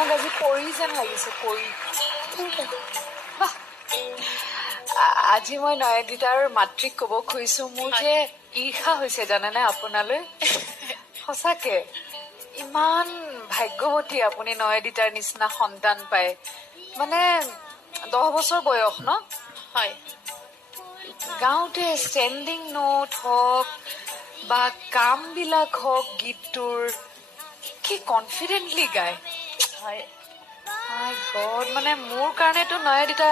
তোমাক আজি পৰি যেন লাগিছে, পৰি। আজি মই নয়নদিতাৰ মাতৃক কব খুজিছো, মোৰ যে ঈৰ্ষা হৈছে জানেনে আপোনালৈ। সঁচাকে ইমান ভাগ্যৱতী আপুনি নয়নদিতাৰ নিচিনা সন্তান পায়। মানে 10 বছৰ বয়স ন? হয়। গাওঁতে ষ্টেণ্ডিং নোট হওক বা কামবিলাক হওক, গীতটোৰ কি কনফিডেণ্টলি গায়। হয়। মাই গড, মানে মোৰ কাৰণেতো নয়নদিতা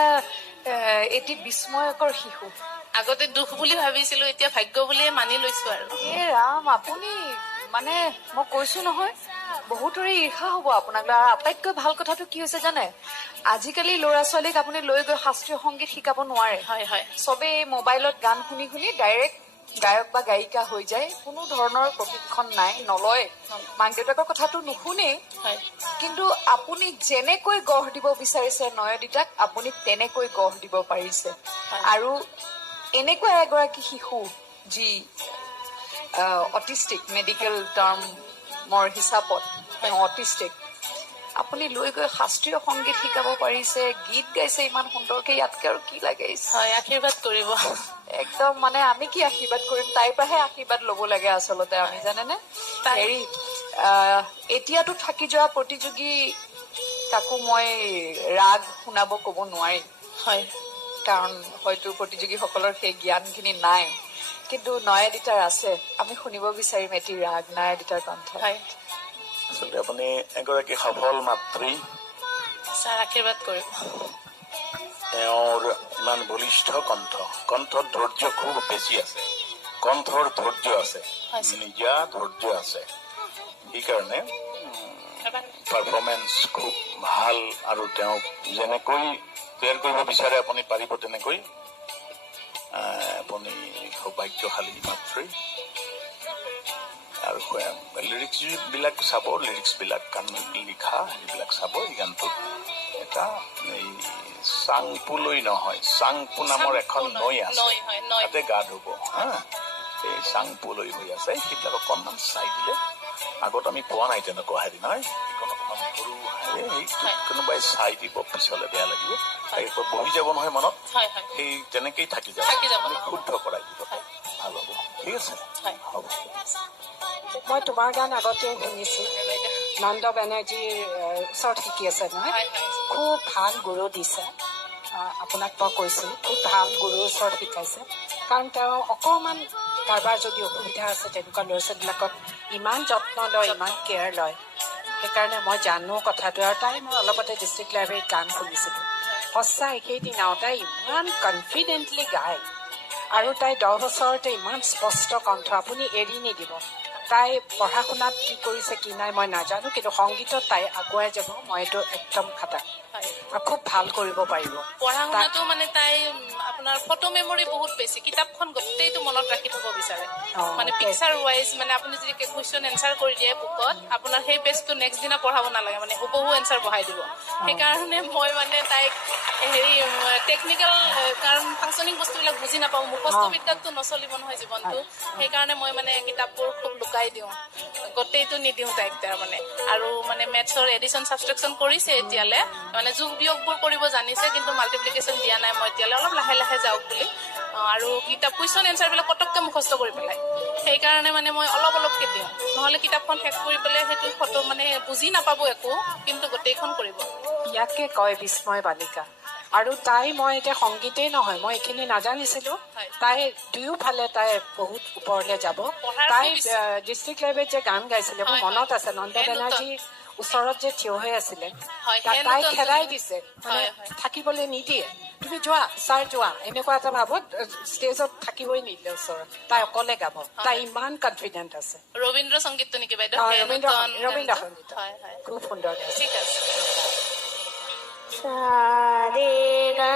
এটি বিস্ময়কৰ শিশু। আগতে দুখ বুলি ভাবিছিলো, এতিয়া ভাগ্য বুলিয়ে মানি লৈছো আৰু। এ ৰাম, আপুনি মানে মই কৈছো নহয়, বহুতৰে ঈৰ্ষা হব আপোনাক। আটাইতকৈ ভাল কথাটো কি হৈছে জানে, আজিকালি ল'ৰা ছোৱালীক আপুনি লৈ গৈ শাস্ত্ৰীয় সংগীত শিকাব নোৱাৰে। হয় হয়। চবেই মোবাইলত গান শুনি শুনি ডাইৰেক্ট গায়ক বা গায়িকা হৈ যায়। কোনো ধৰণৰ প্ৰশিক্ষণ নাই, নলয়, মাক দেউতাকৰ কথাটো নুশুনেই। হয়। কিন্তু আপুনি যেনেকৈ গঢ় দিব বিচাৰিছে নয়নদিতাক, আপুনি তেনেকৈ গঢ় দিব পাৰিছে। আৰু এনেকুৱা এগৰাকী শিশু যি অটিষ্টিক, মেডিকেল টাৰ্মৰ হিচাপত তেওঁ অটিষ্টিক, আপুনি লৈ গৈ শাস্ত্ৰীয় সংগীত শিকাব পাৰিছে, গীত গাইছে ইমান সুন্দৰকে, ইয়াতকে আৰু কি লাগে। হয়, আশীৰ্বাদ কৰিব। একদম মানে আমি কি আশীৰ্বাদ কৰিম, তাইৰ পৰাহে আশীৰ্বাদ লব লাগে আচলতে আমি, জানেনে। হেৰি এতিয়াতো থাকি যোৱা প্ৰতিযোগী তাকো মই ৰাগ শুনাব ক'ব নোৱাৰিম হয় কাৰণ হয়তো প্ৰতিযোগীসকলৰ সেই জ্ঞানখিনি নাই কিন্তু নয়দিতাৰ আছে আমি শুনিব বিচাৰিম এটি ৰাগ নয়দিতাৰ কণ্ঠ হয় আচলতে আপুনি এগৰাকী সফল মাতৃ ছাৰ আশীৰ্বাদ কৰিব তেওঁৰ ইমান বলিষ্ঠ কণ্ঠৰ ধৈৰ্য খুব বেছি আছে কণ্ঠৰ ধৈৰ্য আছে নিজা ধৈৰ্য আছে সেইকাৰণে পাৰফৰ্মেন্স খুব ভাল আৰু তেওঁক যেনেকৈ তৈয়াৰ কৰিব বিচাৰে আপুনি পাৰিব তেনেকৈ আপুনি সৌভাগ্যশালী মাতৃ আৰু লিৰিক্স বিলাক চাব লিৰিক্স বিলাক গান লিখা সেইবিলাক চাব এই গানটোত এটা এই চাংপুলৈ নহয় চাংপু নামৰ এখন নৈ আছে তাতে গা ধুব হা এই চাংপুলৈ হৈ আছে সেইবিলাক অকণমান চাই দিলে আগত আমি পোৱা নাই তেনেকুৱা হেৰি নহয় এইখন অকণমান সৰু কোনোবাই চাই দিব পিছলে বেয়া লাগিব বহি যাব নহয় মনত সেই তেনেকেই থাকি যাব শুদ্ধ কৰাই দিব ভাল হ'ব ঠিক আছে হ'ব মই তোমাৰ গান আগতেও শুনিছো নন্দ বেনাৰ্জীৰ ওচৰত শিকি আছে নহয় খুব ভাল গুৰু দিছে আপোনাক মই কৈছো খুব ভাল গুৰুৰ ওচৰত শিকাইছে কাৰণ তেওঁ অকণমান কাৰোবাৰ যদি অসুবিধা আছে তেনেকুৱা ল'ৰা ছোৱালীবিলাকক ইমান যত্ন লয় ইমান কেয়াৰ লয় সেইকাৰণে মই জানো কথাটো আৰু তাই মই অলপতে ডিষ্ট্ৰিক্ট লাইব্ৰেৰীত গান শুনিছিলোঁ সঁচাই সেইদিনাও তাই ইমান কনফিডেণ্টলি গায় আৰু তাই 10 বছৰতে ইমান স্পষ্ট কণ্ঠ আপুনি এৰি নিদিব তাই পঢ়া শুনাত কি কৰিছে কি নাই মই নাজানো কিন্তু সংগীতত তাই আগুৱাই যাব মই এইটো একদম খাটা আৰু খুব ভাল কৰিব পাৰিব পঢ়া শুনাটো মানে তাই আপোনাৰ ফটো মেমৰি বহুত বেছি কিতাপখন গোটেইটো মনত ৰাখি থব বিচাৰে মানে পিকচাৰ ৱাইজ মানে আপুনি যদি কুৱেশ্যন এনচাৰ কৰি দিয়ে বুকত আপোনাৰ সেই পেজটো নেক্সট দিনা পঢ়াব নালাগে মানে হুবহু এনচাৰ বহাই দিব সেইকাৰণে মই মানে তাইক হেৰি টেকনিকেল কাৰণ ফাংচনিং বস্তুবিলাক বুজি নাপাওঁ মুখস্থ বিদ্যাতটো নচলিব নহয় জীৱনটো সেইকাৰণে মই মানে কিতাপবোৰ খুব লুকাই দিওঁ গোটেইটো নিদিওঁ তাইক তাৰ মানে আৰু মানে মেথছৰ এডিশ্যন ছাবষ্ট্ৰেকশ্যন কৰিছে এতিয়ালে মানে যোগ বিয়োগবোৰ কৰিব জানিছে কিন্তু মাল্টিপ্লিকেশ্যন দিয়া নাই মই এতিয়ালে অলপ লাহে লাহে যাওক বুলি আৰু কিতাপ কুৱেশ্যন এনচাৰবিলাক পটককৈ মুখস্থ কৰি পেলাই সেইকাৰণে মানে মই অলপ অলপকৈ দিওঁ নহ'লে কিতাপখন শেষ কৰি পেলাই সেইটো ফটো মানে বুজি নাপাব একো কিন্তু গোটেইখন কৰিব ইয়াকে কয় বিস্ময় বালিকা আৰু তাই মই এতিয়া সংগীতেই নহয় মই এইখিনি নাজানিছিলো তাই দুয়োফালে তাই বহুত ওপৰলৈ যাব তাই ডিষ্ট্ৰিক্ট লাইব্ৰেৰীত যে গান গাইছিলে মোৰ মনত আছে নন্দ বেনাৰ্জী ওচৰত যে থিয় হৈ আছিলে তাই খেলাই দিছে মানে থাকিবলৈ নিদিয়ে তুমি যোৱা ছাৰ যোৱা এনেকুৱা এটা ভাবত ষ্টেজত থাকিবই নিদিলে ওচৰত তাই অকলে গাব তাই ইমান কনফিডেণ্ট আছে ৰবীন্দ্ৰ সংগীতটো নেকি বাইদেউ ৰবীন্দ্ৰ সংগীত খুব সুন্দৰ ঠিক আছে सा रे गा